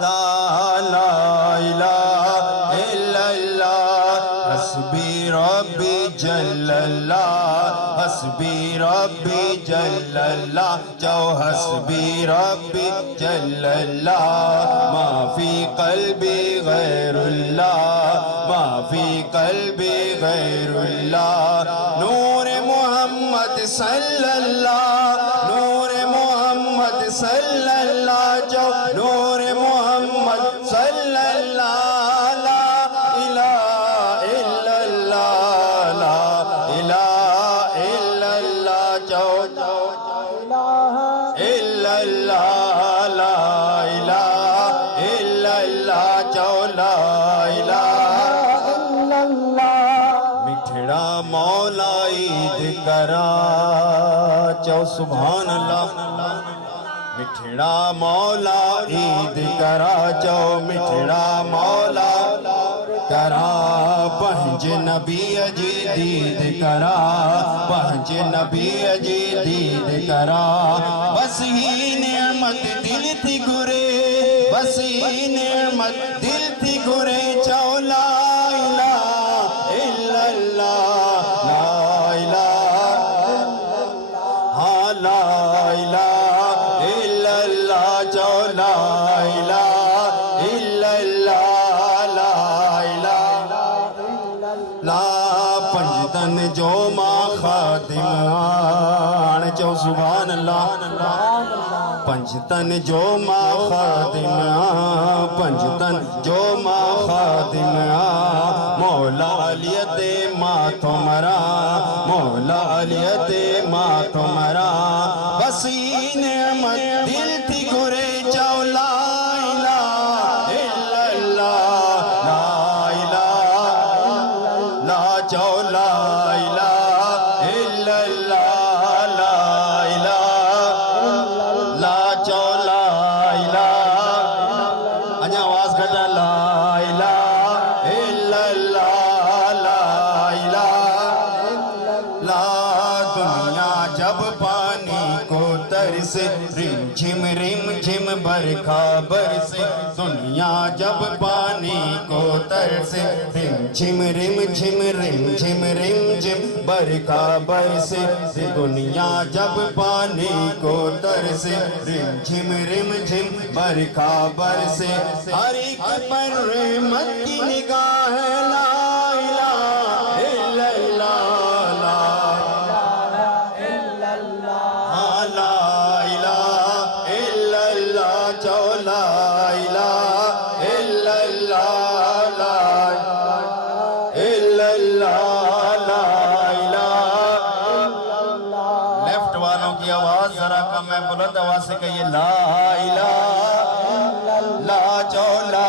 لا لا الہ الا اللہ حسبی ربی جل اللہ حسبی ربی جل اللہ جو حسبی ربی جل اللہ ما فی قلبی غیر اللہ ما فی قلبی غیر اللہ نور محمد صلی اللہ نور محمد صلی اللہ جو نور محمد صلی اللہ لا الہ الا اللہ لا الہ الا اللہ جو الا اللہ لا الہ الا اللہ جو لا الہ الا اللہ مٹھڑا مولا عید کرا چو سبحان اللہ مٹھڑا مولا عید کرا چو مٹھڑا مولا کرا پہنج نبی اجی دید کرا پہنج نبی اجی دید کرا بس ہی نعمت دل تھی گرے بس ہی نعمت دل تھی گرے چو لا الہ الا اللہ لا الہ ہاں لا الہ الا اللہ جو لا الہ الا اللہ لا الہ لا پنجتن جو ماں خادم آن جو سبحان اللہ پنجتن جو ماں خادم آن پنجتن جو ماں خادم آن مولا علیت ماں تمہرا مولا علیت ماں تمہرا بس ہی نعمت دل تھی گرے جو لا الہ الا اللہ لا الہ لا جو لا الہ الا اللہ لا الہ لا جو لا الہ انجا آواز گھٹا لا الہ الا اللہ لا الہ لا دنیا جب پانی کو ترسے رم جھم برکھا برسے دنیا جب پانی کو ترسے رم جھم برکھا برسے دنیا جب پانی کو ترسے رم جھم برکھا برسے ہر ایک پر رحمت کی نگاہ ہے لا الہ الا اللہ لا ہاں لا الہ الا اللہ جو لا الہ الا اللہ لا الا اللہ لا الہ لیفٹ والوں کی آواز ذرا کم ہے بلند آواز سے کہیے لا الہ لا جو لا